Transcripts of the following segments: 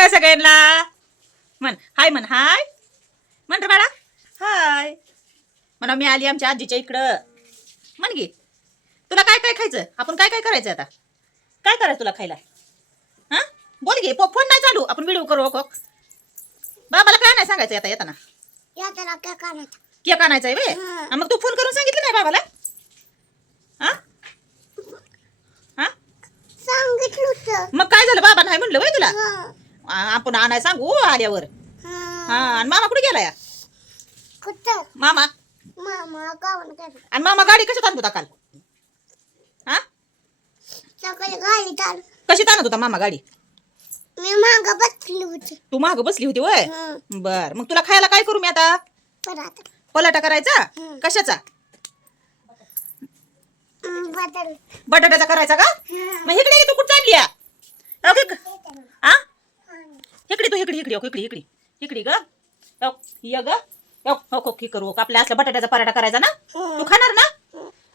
नमस्कार सगळ्यांना? म्हण. हाय म्हण. हाय. म्हण रे बाळा. हाय. म्हणा मी आली आमच्या आजीच्या इकडं. म्हण गे तुला काय काय खायचं? आपण काय काय करायचं आता? काय करायचं तुला खायला? हा? बोल घे फोन नाही चालू. आपण व्हिडिओ करू हो बाबाला काय नाही सांगायचं आता येताना. केक आणायचा. आहे वे. मग तू फोन करून सांगितलं नाही बाबाला? हा? हा? मग काय झालं? बाबा नाही म्हणलं वय तुला? आपण आणाय सांगू आल्यावर? हं. आणि मामा कुठे गेला या कुठं? मामा. मामा गेलो. आणि मामा गाडी कशात आणत होता काल? हा? सकाळी कशीत आणत होता मामा गाडी? मी माग बसली होती. तू माग बसली होती वय हं. बर मग तुला खायला काय करू मी आता? परत पलाटा करायचा? हं. कशाचा? बदल बटाट्याचा करायचा का. मग इकडे ये, तू कुठं चालली या ग. हा इकडे इकडे इकडे इकडे इकडे. इकडे ग. ये ग. हो हो करू. आपल्या असला बटाट्याचा पराठा करायचा ना. तू खाणार ना?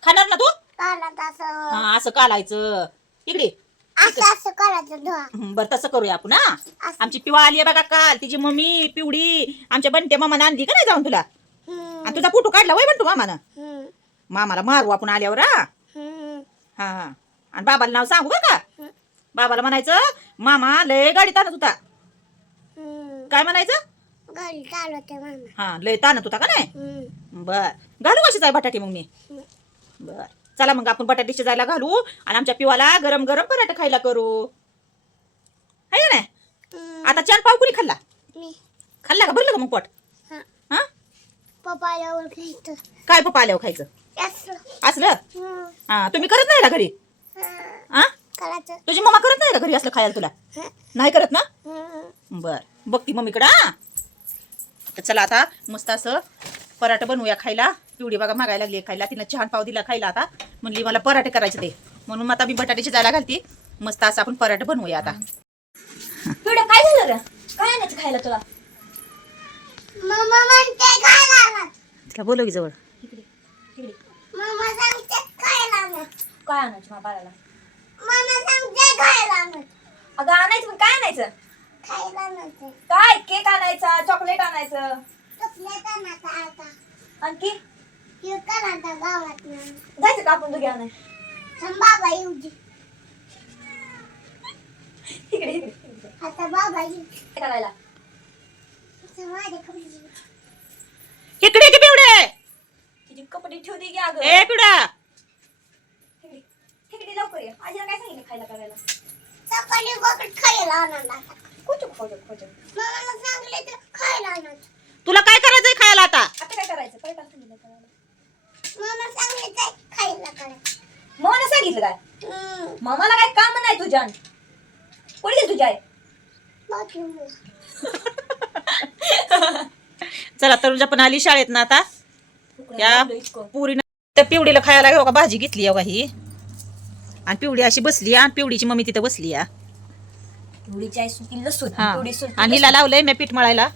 खाणार ना तू? हा असं कालायचं. इकडे. बरं तसं करूया आपण हा. आमची पिवा आली आहे बघा काल. तिची मम्मी पिवडी आमच्या बंटे मामानं आणली का नाही जाऊन तुला. आणि तुझा फोटो काढला वय बंटू मामानं. मामाला मारू आपण आल्यावर हा. हं. आणि बाबाला नाव सांगू का. बाबाला म्हणायचं मामा लय गाडीत आणत होता. काय म्हणायचं? गाडी चालवते मामा. हा लय ताणत होता का नाही. बर. घालू कशीच आहे बटाटे मग मी. बर. चला मग आपण बटाटे शिजायला घालू आणि आमच्या पिवाला गरम गरम पराठे खायला करू. आहे का नाही? हं. आता चार पाव कुणी खाल्ला? मी. खाल्ला का? भरलं का मग पोट? हा. हा? काय पप्पा आल्यावर खायचं? असं असलं? हं. हा तुम्ही करत नाही का घरी? हं. हा करायचं. तुझी मम्मा करत नाही का घरी असलं खायला तुला? हं. नाही करत ना. बर. बघती मम्मीकडं हा. तर चला आता मस्त असं पराठा बनवूया खायला. पिवडी बघा मागायला लागली खायला. तिनं छान पाव दिला खायला आता. म्हणली मला पराठे करायचे ते. म्हणून आता मी बटाट्याची जायला घालती. मस्त असं आपण पराठा बनवूया आता. पिवड्या काय झालं रे? काय आणायचं खायला तुला? मम्मा म्हणते खायला आणात. तिला बोलव की जवळ. इकडे इकडे. मम्मा सांगते खायला आणात. काय आणायचं माझ्या बाळाला? मम्मा सांगते खायला आणात. अगं आणायचं पण काय आणायचं. काय केक आणायचा चॉकलेट आणायचं. चॉकलेट आणायचं आता. आणखी? हे. जायचं का आपण दोघे आणाय बाबा येऊ दे. इकडे इकडे इकडे. आता बाबा येऊ करायला? इकडे की पिवडे? तुझी कपडे ठेवू दे की अगं. इकडे लवकर ये. आजीला काय सांगितलं खायला करायला? सकाळी गोकट खायला आणायला आता. खोचक खोचक खोचक मम्माला सांगले तर खायला आणायचं. तुला काय करायचंय खायला आता आता काय करायचं काय काय सांगितलं करायला मम्मा सांगले तर खायला करायचं. मामाने सांगितलं काय हम्म. मामाला काय काम नाही तुझ्या कोणी गेली तुझ्या आई? बाथरूमला. चला तरुजा पण आली शाळेत ना आता या लावलं इतकं. पुरीनं त्या पिवडीला खायला का भाजी घेतली ही आणि पिवडी अशी बसली आणि पिवडीची मम्मी तिथं बसली या आई लसूण हा. आणि हिला लावलंय मी पीठ मळायला.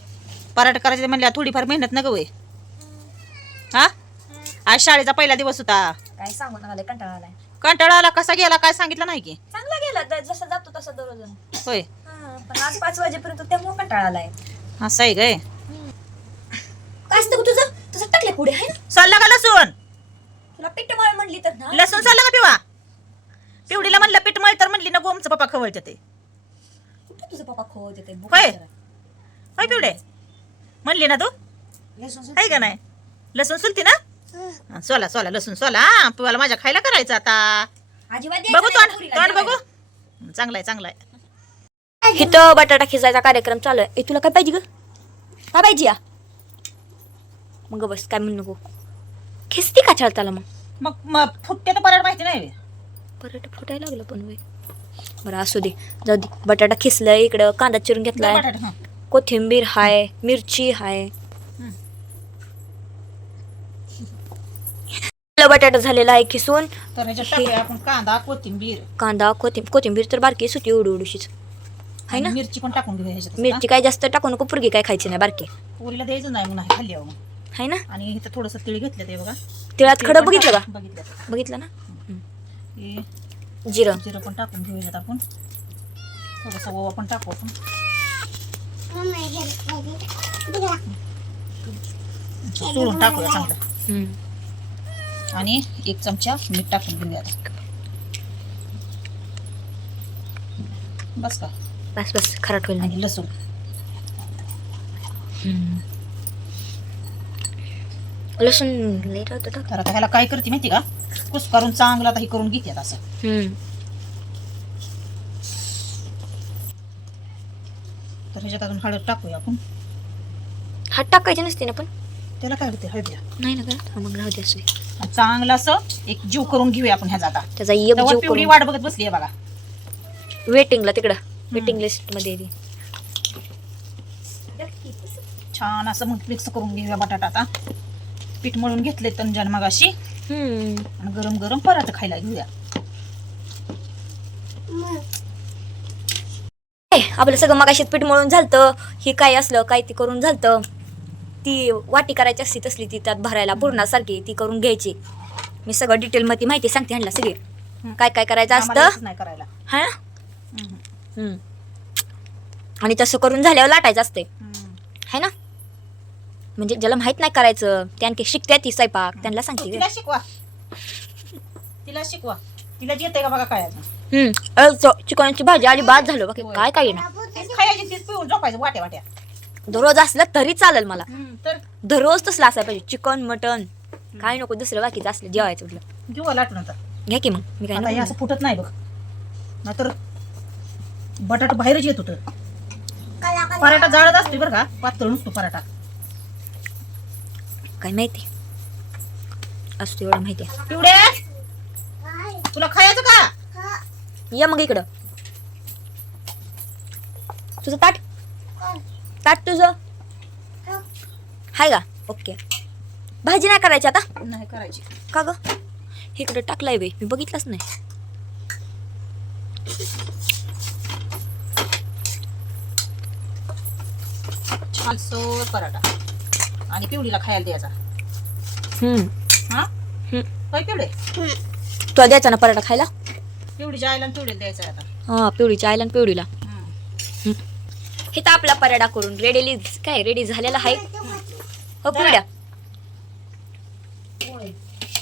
पराठा करायचे म्हणल्या थोडीफार मेहनत न गवय हा? आज शाळेचा पहिला दिवस होता. काय सांगू नका कंटाळा आलाय. कंटाळा आला कसा गेला काय सांगितलं नाही की? चांगला गेला ज- जसा जातो तसा दररोज होय. हा, पण आज पाच वाजेपर्यंत त्यामुळे कंटाळा आलाय. असं आहे काय काय असतं ग तुझं? तुझं टाकले पुढे आहे ना? चालला का लसूण. तुला पिट्ट मळ म्हणली तर ना? लसूण चालला का पिवा. पिवडीला म्हणलं पीठ मळ तर म्हणली ना गोमचं पप्पा खवळते ते. तुझं पप्पा खोवत येते होय. होय पिवडे म्हणली ना तू? लसूण आहे का नाही? लसूण सुलती ना. हा, सोला सोला लसूण सोला. हा, पिवाला माझ्या खायला करायचं आता. अजिबात बघू तोंड नाही तोंड पोरीला बघू. चांगलाय चांगलाय. इथं बटाटा खिजायचा कार्यक्रम चालू आहे. ए, तुला काय पाहिजे ग? काय पाहिजे या? मग बस काय म्हणू नको. खिसती का चालताला मग? मग मग फुटते तर पराठ माहिती नाही. बटाटा फुटायला लागलं पण वय. बरं असू दे. जाऊ दे. बटाटा खिसलाय इकडं. कांदा चिरून घेतलाय. बटाटा, हं. कोथिंबीर हाय मिरची हाय. बटाटा झालेला आहे खिसून. तर ह्याच्यात टाकूया आपण कांदा कोथिंबीर. कांदा कोथिंबीर कोथिंबीर तर बारकी सुटी उडू उडूशीच. आहे ना? आणि मिरची पण टाकून घेऊया ह्याच्यात मिरची काय जास्त टाकू नको पुरगी काय खायची नाही बारकी? पुरीला द्यायचं नाही म्हणून खाल्ली अहो. आहे ना? आणि इथं थोडस तिळ घेतलं ते बघा. तिळात तीळ खडं बघितलं का? बघितलं. बघितलं ना? हे जिरं. जिरं पण टाकून घेऊयात आपण. थोडस ओवा पण टाकू आपण. सोडून टाकूया चांगलं. आणि एक चमचा मीठ टाकून घेऊया आता. बस का? बस बस. खराट होईल आणि लसूण. लसूण लई राहतं टाक. तर आता ह्याला काय करते माहिती का? कुस करून चांगलं आता हे करून घेते आता असं. हम्म. तर ह्याच्यात अजून हळद टाकूया आपण. हात टाकायचे नसते ना पण? त्याला काय होते? हळदीला नाही ना का हा, मग राहू दे असू दे. आणि चांगलं असं एक जीव करून घेऊया आपण ह्याचा आता. त्याचा एक जीव पिवळी करून. वाट बघत बसली आहे बघा. वेटिंगला तिकडं. वेटिंग लिस्टमध्ये आहे ती. छान असं मग मिक्स करून घेऊया बटाटा आता. पीठ मळून घेतले तंजन मगाशी. हम्म. आणि गरम गरम परत खायला घेऊया. आपलं सगळं मगाशीत पीठ मळून झालतं. ही काय असलं काय ती करून झालतं. ती वाटी करायची असती तसली ती त्यात भरायला पूर्णासारखी ती करून घ्यायची. मी सगळं डिटेल मध्ये माहिती सांगते ह्यांना सगळी. काय काय करायचं असतं? नाही करायला. हा. आणि तसं करून झाल्यावर लाटायचं असते. है ना? म्हणजे ज्याला माहीत नाही करायचं ते आणखी शिकते ती स्वयंपाक त्यांना सांगते. तिला शिकवा. तिला शिकवा. तिला येते का बघा काय हम्म अ, च- चिकनची भाजी आणि बाद झालं. बाकी काय काय ना. तीच खायची तीच पिऊन झोपायचं वाट्या वाट्या. दररोज असलं तरी चालेल मला. तर? दररोज तसलं असायला पाहिजे. Chicken mutton. काय नको दुसरं बाकीचं असलं जेवायचं उरलं घेऊ लाटून आता. घ्या की मग. मी काय आता हे नको असं फुटत नाही बघ. नाहीतर बटाटा बाहेरच येत होतं. पराठा जाळत असते बरं का. पातळ नसतो पराठा. काय माहिती? असतो एवढं माहिती आहे. पिवडे? तुला खायचं का? या मग इकडं. तुझं ताट? ताट तुझं. हाय का? ओके. भाजी नाही करायची आता? नाही करायची. का ग? इकडं टाकलाय बाई. मी बघितलंच नाही. पराठा. आणि पिवडीला खायला द्यायचा. हम्म. हा. काय पिवडे तुला द्यायचा ना पराठा खायला? पिवडीच्या आईला आणि पिवडीला द्यायचा आता. हा पिवळीच्या आईला आणि पिवळीला. हम्म. हे तर आपला पराठा करून रेडी काय रेडी झालेला आहे? हो पिवड्या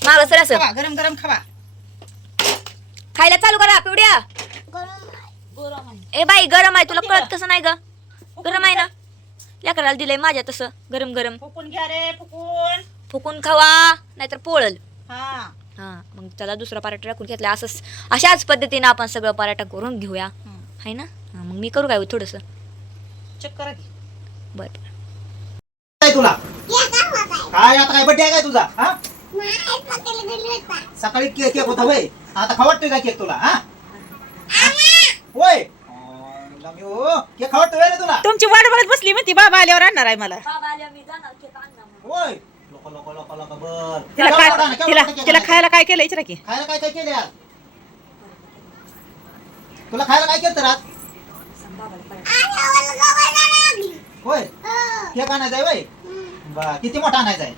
माग सर असं. खावा गरम गरम खावा. खायला चालू करा पिवड्या. गरम आहे. ए बाई गरम आहे. तुला कळत कसं नाही ग? गरम आहे ना? लेकराला दिलंय माझ्या तसं गरम गरम फुकून घ्या रे फुकून. फुकून खावा नाहीतर पोळल. हा. हा मग त्याला दुसरा पराठा टाकून घेतला. असंच अशाच पद्धतीनं आपण सगळं पराठा करून घेऊया. आहे ना? हा, मग मी करू काय थोडस? चेक करा की बर. काय तुला? काय आता काय बड्डे आहे काय तुझा? हा. सकाळी केक केक होता. वय आता खवडतोय का केक तुला? हा? होय. हो केक रे तुला? तुमची वाट बघत बसली म्हणती बाबा आल्यावर आणणार आहे मला. होय. लोक लोक लोक लोक बर. तिला केवढा काय मोठा आहे? केवढा तिला मोठा केक तिला आहे? खायला काय केलं विचारा की. खायला काय काय केले आज? तुला खायला काय केलं तर आज. होय. हो. केक आणायचा आहे हम्म, बर किती मोठा आणायचा आहे?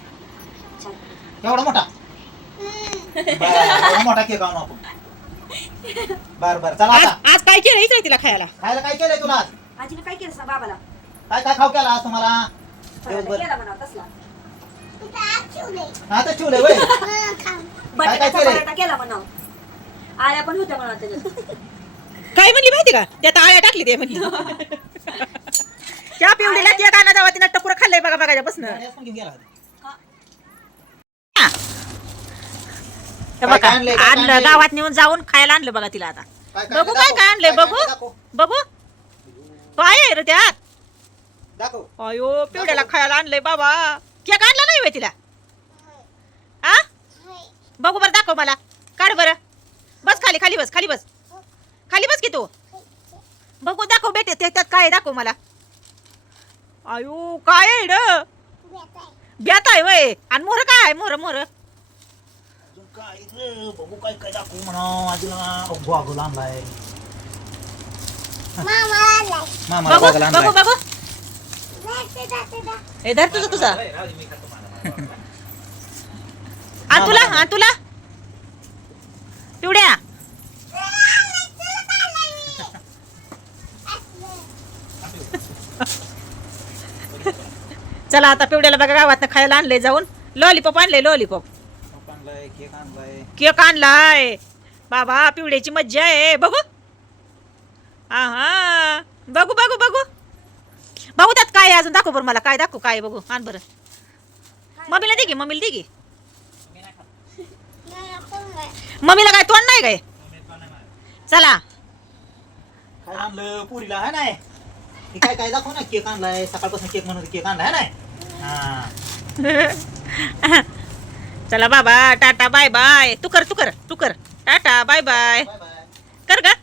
केवढा मोठा? हम्म. बर एवढा मोठा केक आणू आपण. बर बर चला आज आता. आज काय केलं तिला खायला? खायला काय केलंय तुला आज? आजीने काय केलं सांग बाबाला? काय काय खाऊ केला आज तुम्हाला? दिवसभर. इथं आत ठेवलंय. आता ठेवलंय वय हा, खाऊ. बटाट्याचा केलंय? पराठा केला म्हणा. आल्या पण होत्या म्हणा त्याच्यात. काय म्हणली माहिती का? त्यात आळ्या टाकली ते म्हणली. त्या पिवडीला केक आणा जावा तिनं टकुर खाल्लंय बघा बघायच्या बसनं. घेऊन गेला होता. हे काय बघा आणलंय, काय आणलं आणलंय? गावात नेऊन जाऊन खायला आणलं बघा तिला आता. काय काय बघू काय दाखव. काय आणलंय काय बघू? दाखव. बघू? काय आहे रे त्यात. दाखव. अयो पिवड्याला खायला आणलंय बाबा. केक आणला नाही होय तिला? आ? हाय. बघू बरं दाखव मला. काढ बरं. बस खाली खाली बस खाली बस. खाली बस की तू. बघू दाखव बेटे ते त्यात काय आहे दाखव मला. अयो काय आहे ड बेत आहे. वय आणि मोर काय आहे? मोर मोर. काय रे बघू काय काय दाखवू म्हणा आजीला मामा आलाय. बघू गॉगल बघू बघू जाते, जाते, जा. हे धर तुझं तुझा आ तुला आ तुला पिवड्या आलाय, आलाय मी? असलं. चला आता पिवड्याला बघा गावात खायला आणले जाऊन लॉलीपॉप आणले लॉलीपॉप आणलाय केक आणलाय. केक आणलाय. बाबा पिवड्याची मज्जा आहे. बघू. हा हा बघू बघू बघू. बघू त्यात काय अजून? दाखव बरं मला. काय दाखव काय बघू. आण बरं. मम्मीला दे की मम्मीला दे नाही. मम्मीला काय तोंड नाही काय? चला. काय आणलं? पुरीला आहे नाही? हे काय काय दाखव ना. केक आणलाय. सकाळपासून केक म्हणून केक आणलाय नाही? हा. चला बाबा टाटा बाय बाय तू कर तू कर तू कर. टाटा बाय बाय कर ग.